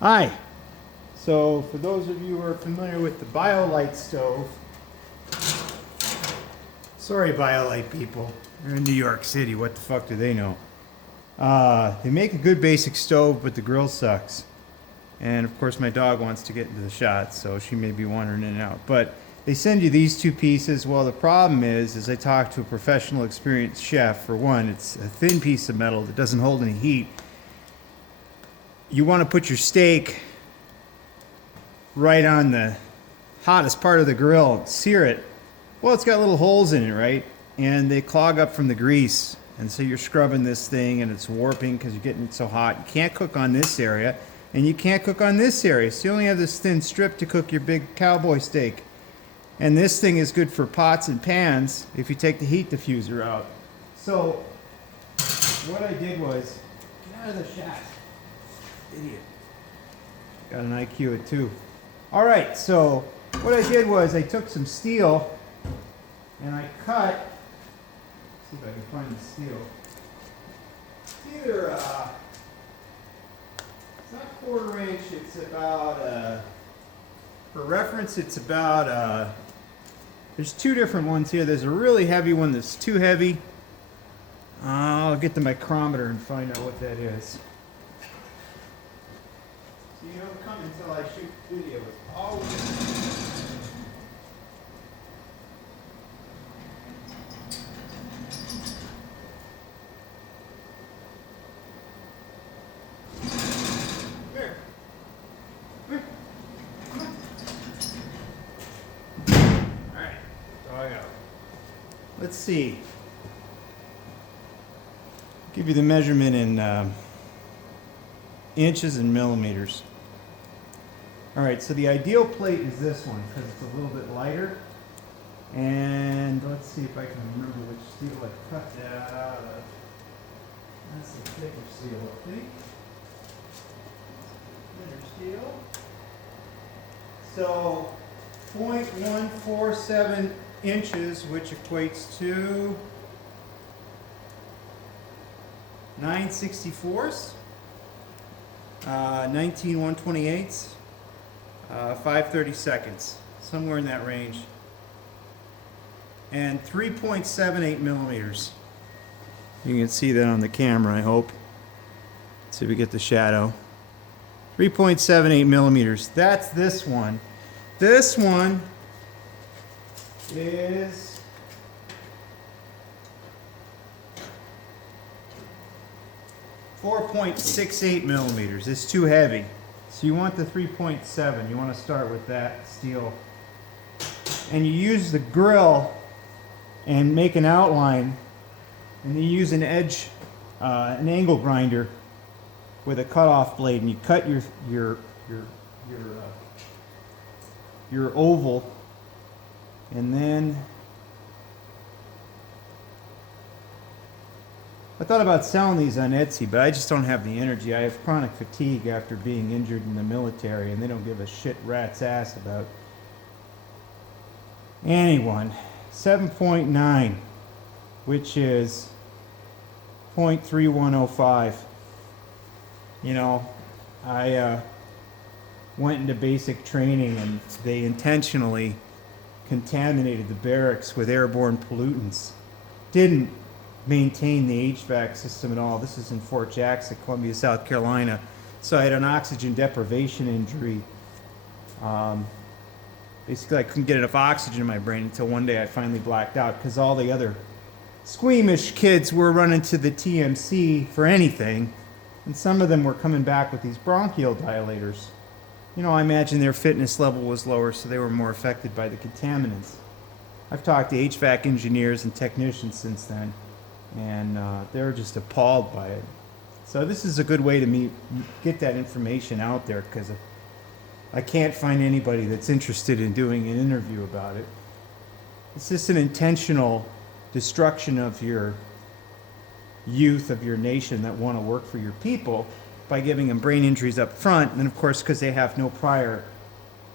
Hi. So for those of you who are familiar with the BioLite stove, sorry BioLite people, they're in New York City, what the fuck do they know? They make a good basic stove, but the grill sucks. And of course my dog wants to get into the shot, so she may be wandering in and out. But they send you these two pieces. Well, the problem is I talked to a professional experienced chef. For one, it's a thin piece of metal that doesn't hold any heat. You want to put your steak right on the hottest part of the grill, sear it. Well, it's got little holes in it, right? And they clog up from the grease. And so you're scrubbing this thing and it's warping because you're getting it so hot. You can't cook on this area and you can't cook on this area. So you only have this thin strip to cook your big cowboy steak. And this thing is good for pots and pans if you take the heat diffuser out. So what I did was, get out of the shot. Idiot. Got an IQ at 2. All right, so what I did was I took some steel and I cut. Let's see if I can find the steel. It's either it's not quarter inch. It's about for reference, it's about there's two different ones here. There's a really heavy one that's too heavy. I'll get the micrometer and find out what that is. So you don't come until I shoot video. It's always. Let's see. Give you the measurement in inches and millimeters. All right, so the ideal plate is this one because it's a little bit lighter. And let's see if I can remember which steel I cut that out of. That's the thicker steel, I think. Thinner steel. So 0.147 inches, which equates to 9/64, 19 1/28, 5/32, somewhere in that range, and 3.78 millimeters. You can see that on the camera, I hope. Let's see if we get the shadow. 3.78 millimeters. That's this one. This one is 4.68 millimeters. It's too heavy. So you want the 3.7. You want to start with that steel. And you use the grill and make an outline, and then you use an edge, an angle grinder with a cutoff blade, and you cut your oval. And then I thought about selling these on Etsy, but I just don't have the energy. I have chronic fatigue after being injured in the military, and they don't give a shit rat's ass about anyone. 7.9, which is 0.3105. You know, I went into basic training, and they intentionally contaminated the barracks with airborne pollutants. Didn't maintain the HVAC system at all. This is in Fort Jackson, Columbia, South Carolina. So I had an oxygen deprivation injury. Basically, I couldn't get enough oxygen in my brain until one day I finally blacked out because all the other squeamish kids were running to the TMC for anything, and some of them were coming back with these bronchial dilators. You know, I imagine their fitness level was lower, so they were more affected by the contaminants. I've talked to HVAC engineers and technicians since then, and they're just appalled by it. So this is a good way to get that information out there, because I can't find anybody that's interested in doing an interview about it. It's just an intentional destruction of your youth, of your nation that want to work for your people, by giving them brain injuries up front, and of course because they have no prior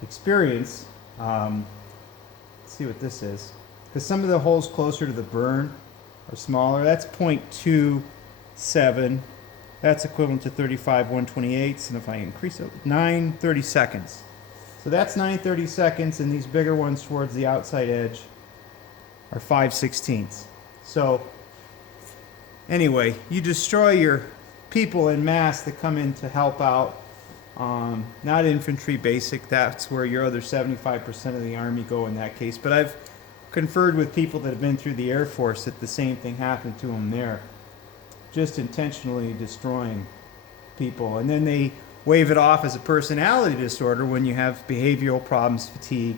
experience. Let's see what this is, because some of the holes closer to the burn are smaller. That's 0.27, That's equivalent to 35 1/28, and if I increase it, 9/30 seconds. So that's 9/30 seconds, and these bigger ones towards the outside edge are 5/16. So anyway, you destroy your people in mass that come in to help out. Not infantry basic, that's where your other 75% of the Army go in that case. But I've conferred with people that have been through the Air Force that the same thing happened to them there. Just intentionally destroying people. And then they wave it off as a personality disorder when you have behavioral problems, fatigue,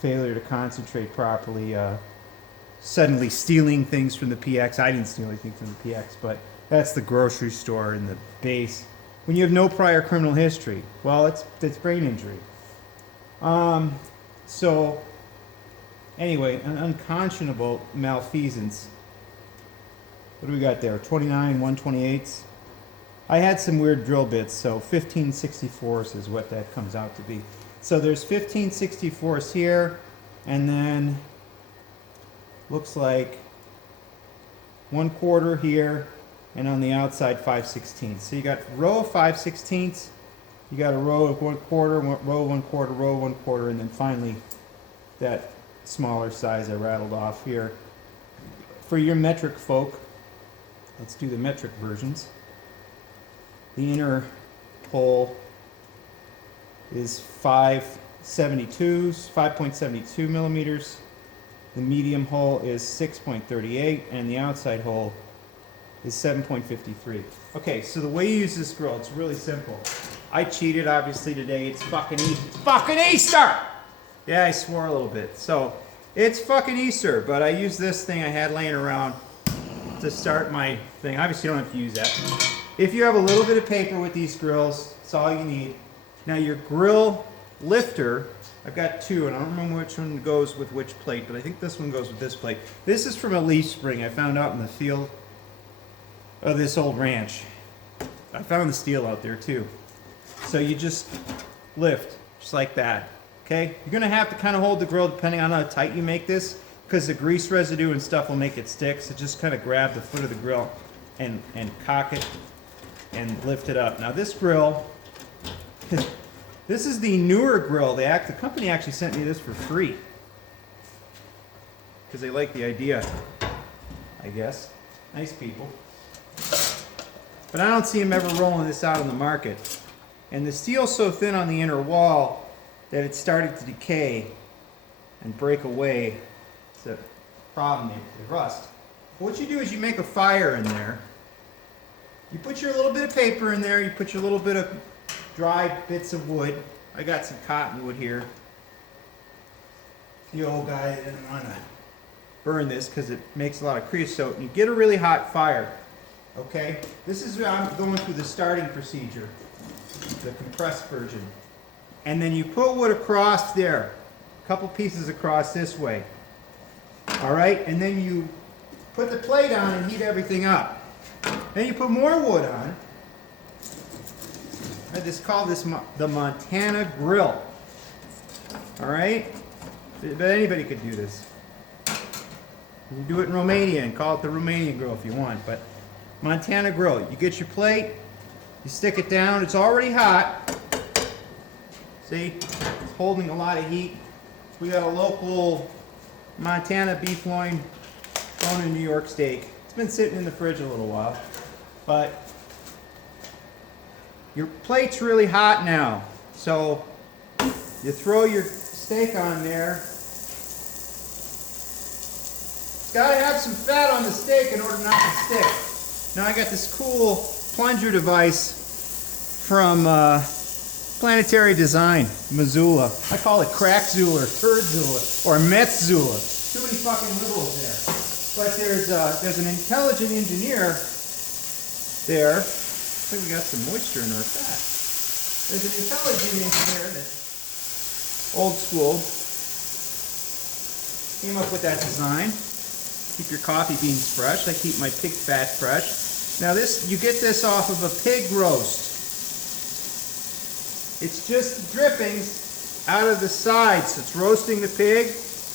failure to concentrate properly, suddenly stealing things from the PX. I didn't steal anything from the PX, but that's the grocery store and the base. When you have no prior criminal history, well, it's brain injury. So anyway, an unconscionable malfeasance. What do we got there? 29 1/28. I had some weird drill bits, so 15/64 is what that comes out to be. So there's 15/64 here, and then looks like 1/4 here, and on the outside 5/16. So you got a row of 5/16, you got a row of 1/4, row 1/4, row 1/4, and then finally that smaller size I rattled off here. For your metric folk, let's do the metric versions. The inner hole is 5.72 millimeters. The medium hole is 6.38, and the outside hole is 7.53. Okay, so the way you use this grill, it's really simple. I cheated, obviously, today. It's fucking Easter! Yeah, I swore a little bit. So, it's fucking Easter, but I used this thing I had laying around to start my thing. Obviously, you don't have to use that. If you have a little bit of paper with these grills, that's all you need. Now, your grill lifter, I've got two, and I don't remember which one goes with which plate, but I think this one goes with this plate. This is from a leaf spring I found out in the field of this old ranch. I found the steel out there too. So you just lift, just like that. Okay? You're gonna have to kind of hold the grill depending on how tight you make this, because the grease residue and stuff will make it stick. So just kind of grab the foot of the grill and cock it and lift it up. Now this grill, this is the newer grill. The company actually sent me this for free because they like the idea, I guess. Nice people. But I don't see them ever rolling this out on the market. And the steel's so thin on the inner wall that it started to decay and break away. It's a problem, they rust. But what you do is you make a fire in there. You put your little bit of paper in there, you put your little bit of dry bits of wood. I got some cottonwood here. The old guy didn't want to burn this because it makes a lot of creosote. And you get a really hot fire. Okay? This is where I'm going through the starting procedure, the compressed version. And then you put wood across there, a couple pieces across this way. Alright? And then you put the plate on and heat everything up. Then you put more wood on. I just call this the Montana Grill. Alright? But anybody could do this. You can do it in Romania and call it the Romanian Grill if you want. But Montana Grill. You get your plate, you stick it down, it's already hot. See? It's holding a lot of heat. We got a local Montana beef loin bone in New York steak. It's been sitting in the fridge a little while. But your plate's really hot now. So you throw your steak on there. It's got to have some fat on the steak in order not to stick. Now I got this cool plunger device from Planetary Design, Missoula. I call it Crackzula, or Turdzula, or Metzula. Too many fucking liberals there. But there's an intelligent engineer there. Looks like we got some moisture in our fat. There's an intelligent engineer that, old school, came up with that design. Keep your coffee beans fresh. I keep my pig fat fresh. Now this, you get this off of a pig roast. It's just drippings out of the sides. It's roasting the pig,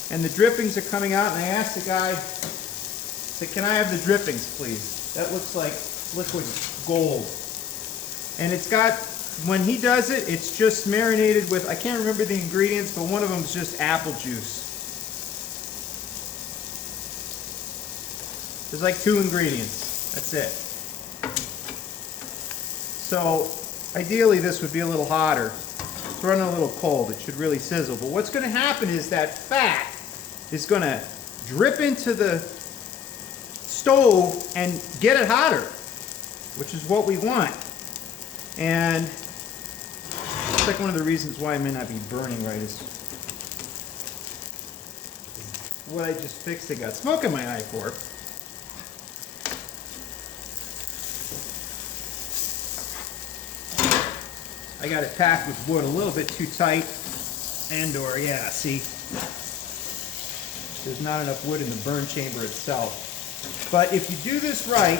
and the drippings are coming out. And I asked the guy, I said, "Can I have the drippings, please?" That looks like liquid gold. And it's got, when he does it, it's just marinated with, I can't remember the ingredients, but one of them is just apple juice. There's like 2 ingredients. That's it. So ideally this would be a little hotter. It's running a little cold. It should really sizzle. But what's going to happen is that fat is going to drip into the stove and get it hotter, which is what we want. And it's like one of the reasons why I may not be burning right is what I just fixed. I got smoke in my eye for. I got it packed with wood a little bit too tight, and/or, yeah, see, there's not enough wood in the burn chamber itself. But if you do this right,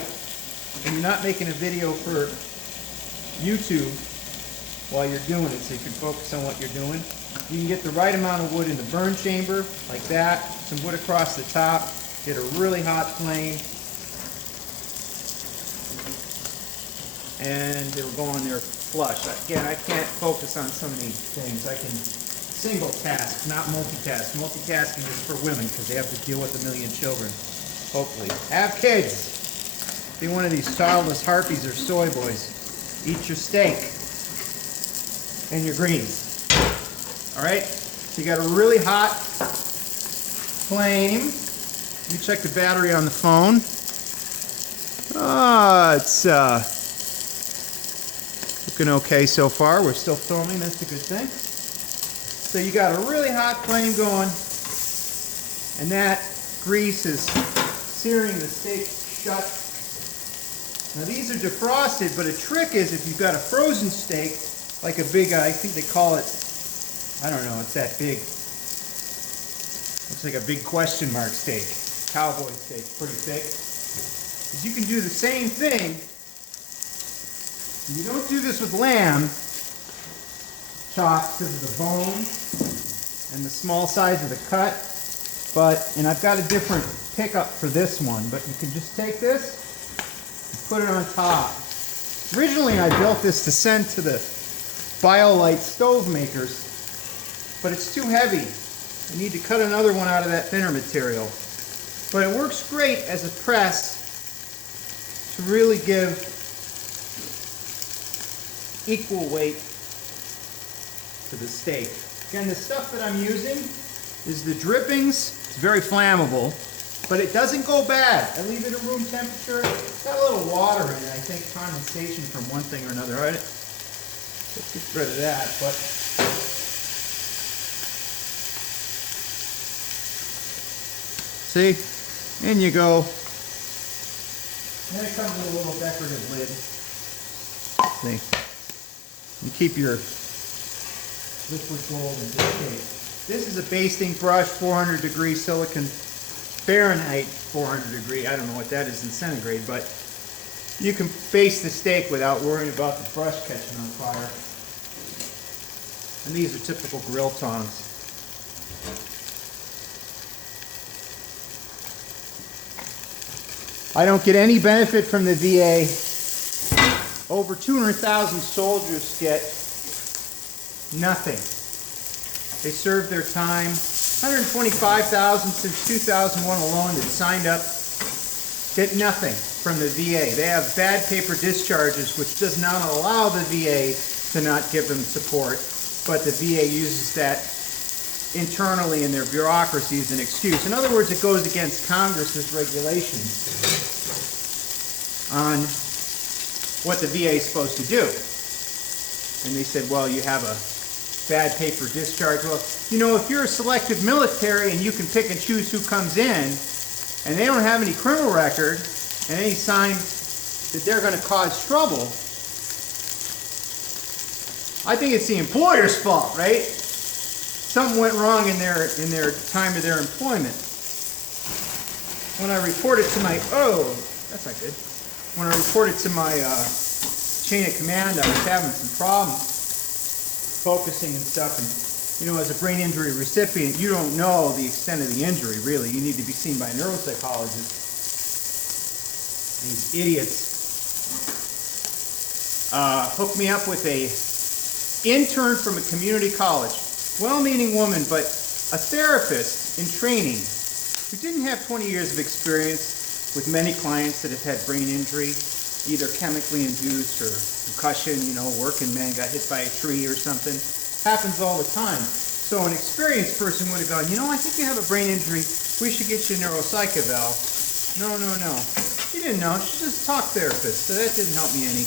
and you're not making a video for YouTube while you're doing it, so you can focus on what you're doing, you can get the right amount of wood in the burn chamber, like that, some wood across the top, get a really hot flame, and it'll go on there flush. Again, I can't focus on so many things. I can single task, not multitask. Multitasking is for women because they have to deal with 1 million children, hopefully. Have kids. Be one of these childless harpies or soy boys. Eat your steak and your greens. All right? So you got a really hot flame. Let me check the battery on the phone. It's looking okay so far. We're still filming. That's a good thing. So you got a really hot flame going, and that grease is searing the steak shut. Now these are defrosted, but a trick is if you've got a frozen steak, like a big, I think they call it, I don't know, it's that big. Looks like a big question mark steak. Cowboy steak, pretty thick. Is you can do the same thing. You don't do this with lamb chops because of the bone and the small size of the cut, and I've got a different pickup for this one, but you can just take this and put it on top. Originally I built this to send to the BioLite stove makers, but it's too heavy. I need to cut another one out of that thinner material. But it works great as a press to really give equal weight to the steak. Again, the stuff that I'm using is the drippings. It's very flammable, but it doesn't go bad. I leave it at room temperature. It's got a little water in it, I think condensation from one thing or another. All right, let's get rid of that. But see, in you go. Then it comes with a little decorative lid. See, you keep your liquid gold in this case. This is a basting brush, 400 degree silicon Fahrenheit, 400 degree. I don't know what that is in centigrade, but you can baste the steak without worrying about the brush catching on fire. And these are typical grill tongs. I don't get any benefit from the VA. Over 200,000 soldiers get nothing. They served their time. 125,000 since 2001 alone that signed up get nothing from the VA. They have bad paper discharges, which does not allow the VA to not give them support, but the VA uses that internally in their bureaucracy as an excuse. In other words, it goes against Congress's regulations on what the VA is supposed to do. And they said, well, you have a bad paper discharge. Well, you know, if you're a selective military and you can pick and choose who comes in, and they don't have any criminal record and any sign that they're going to cause trouble, I think it's the employer's fault, right? Something went wrong in their time of their employment. When I reported to my, that's not good. When I reported to my chain of command, I was having some problems focusing and stuff, and you know, as a brain injury recipient, you don't know the extent of the injury, really. You need to be seen by a neuropsychologist. These idiots hooked me up with a intern from a community college. Well-meaning woman, but a therapist in training who didn't have 20 years of experience with many clients that have had brain injury, either chemically induced or concussion, you know, working man got hit by a tree or something. Happens all the time. So an experienced person would have gone, you know, I think you have a brain injury. We should get you a neuropsych eval. No. She didn't know. She's just a talk therapist, so that didn't help me any.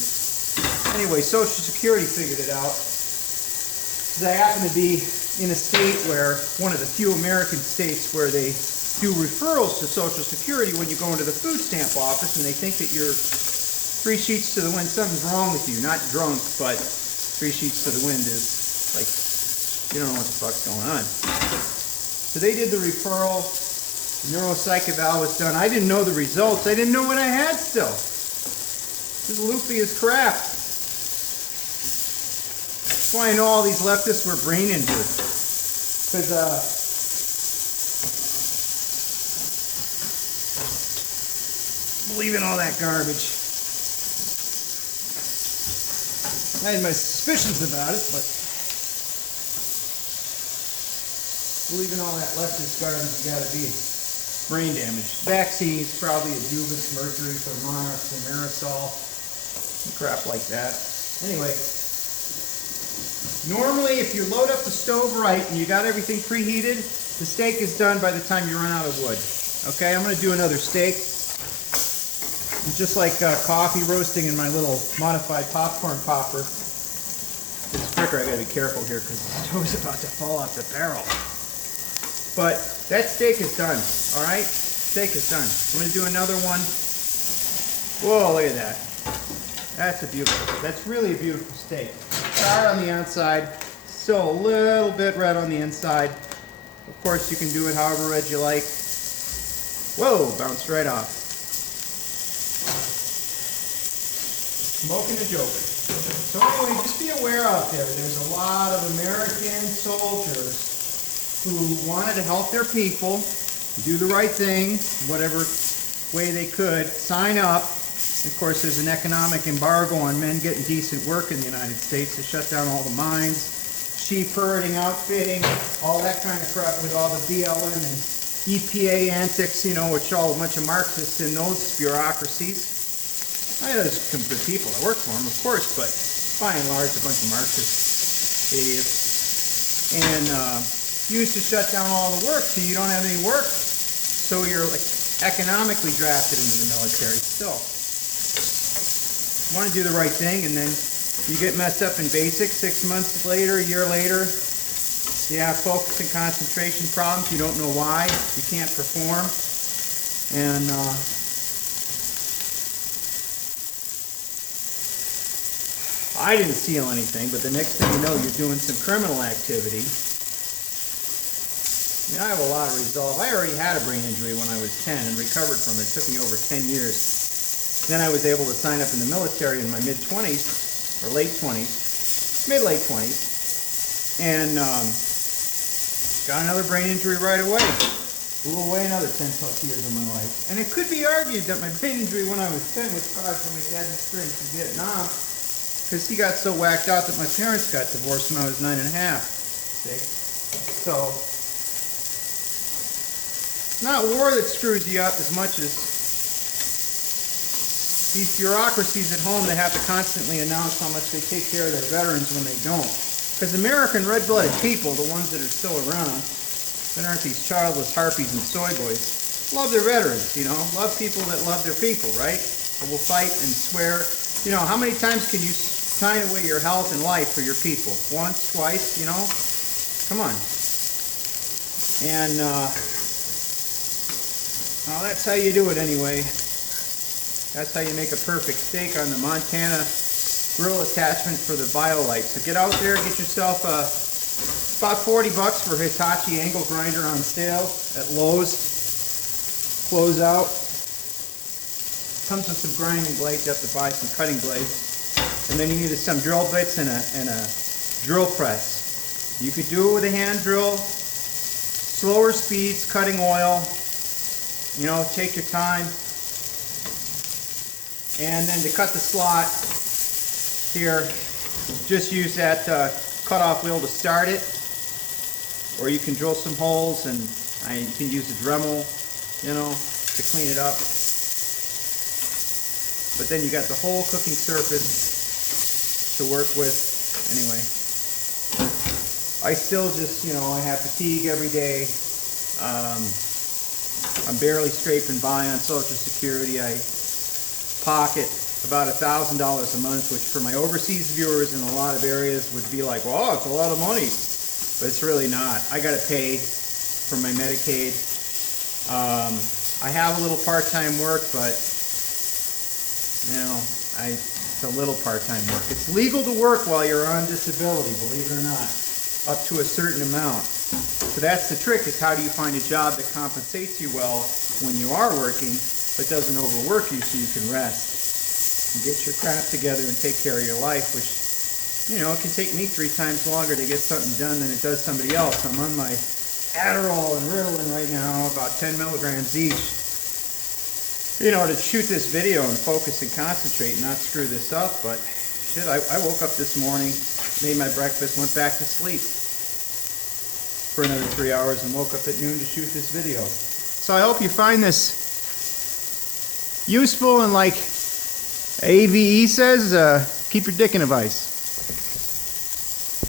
Anyway, Social Security figured it out. Because I happen to be in a state where, one of the few American states where they do referrals to Social Security when you go into the food stamp office and they think that you're 3 sheets to the wind, something's wrong with you. Not drunk, but 3 sheets to the wind is like, you don't know what the fuck's going on. So they did the referral, the neuropsych eval was done. I didn't know the results. I didn't know what I had still. This is loopy as crap. That's why I know all these leftists were brain injured. Because, believe in all that garbage. I had my suspicions about it, but believe in all that leftist garbage, you gotta be brain damage. Vaccines, probably adjuvants, mercury, thermometer, thimerosal, crap like that. Anyway, normally if you load up the stove right and you got everything preheated, the steak is done by the time you run out of wood. Okay, I'm going to do another steak. It's just like coffee roasting in my little modified popcorn popper. This fricker, I got to be careful here because the stove's about to fall off the barrel. But that steak is done, all right? Steak is done. I'm going to do another one. Whoa, look at that. That's a beautiful, that's really a beautiful steak. Sour on the outside, still a little bit red on the inside. Of course, you can do it however red you like. Whoa, bounced right off. Smoking and joking. So anyway, just be aware out there, there's a lot of American soldiers who wanted to help their people, do the right thing, whatever way they could, sign up. Of course, there's an economic embargo on men getting decent work in the United States to shut down all the mines, sheep herding, outfitting, all that kind of crap with all the BLM and EPA antics, you know, which are all a bunch of Marxists in those bureaucracies. I know there's some good people that work for them, of course, but by and large, a bunch of Marxist idiots. And used to shut down all the work so you don't have any work. So you're like economically drafted into the military still. You want to do the right thing, and then you get messed up in basics. 6 months later, a year later, you have focus and concentration problems. You don't know why. You can't perform. And I didn't steal anything, but the next thing you know, you're doing some criminal activity. I have a lot of resolve. I already had a brain injury when I was 10 and recovered from it. It took me over 10 years. Then I was able to sign up in the military in my mid-20s, or late 20s, mid-late 20s, and got another brain injury right away. Blew away another 10 plus years of my life. And it could be argued that my brain injury when I was 10 was caused by my dad's experience in Vietnam, because he got so whacked out that my parents got divorced when I was 9 and a half. See? So, it's not war that screws you up as much as these bureaucracies at home that have to constantly announce how much they take care of their veterans when they don't. Because American red-blooded people, the ones that are still around, that aren't these childless harpies and soy boys, love their veterans, you know, love people that love their people, right? Or will fight and swear. You know, how many times can you sign away your health and life for your people? Once, twice, you know? Come on. And, well, that's how you do it anyway. That's how you make a perfect steak on the Montana grill attachment for the BioLite. So get out there, get yourself about 40 bucks for Hitachi angle grinder on sale at Lowe's. Close out. Comes with some grinding blades. You have to buy some cutting blades. And then you need some drill bits and a drill press. You could do it with a hand drill, slower speeds, cutting oil. You know, take your time. And then to cut the slot, here. Just use that cutoff wheel to start it, or you can drill some holes and you can use a Dremel, you know, to clean it up. But then you got the whole cooking surface to work with. Anyway, I still just, you know, I have fatigue every day. I'm barely scraping by on Social Security. I pocket about $1,000 a month, which for my overseas viewers in a lot of areas would be like, wow, it's a lot of money. But it's really not. I got to pay for my Medicaid. I have a little part-time work, but you know, it's a little part-time work. It's legal to work while you're on disability, believe it or not, up to a certain amount. So that's the trick, is how do you find a job that compensates you well when you are working, but doesn't overwork you so you can rest and get your crap together and take care of your life, which, you know, it can take me 3 times longer to get something done than it does somebody else. I'm on my Adderall and Ritalin right now, about 10 milligrams each, you know, to shoot this video and focus and concentrate and not screw this up. But shit, I woke up this morning, made my breakfast, went back to sleep for another 3 hours and woke up at noon to shoot this video. So I hope you find this useful, and like AVE says, keep your dick in a vice.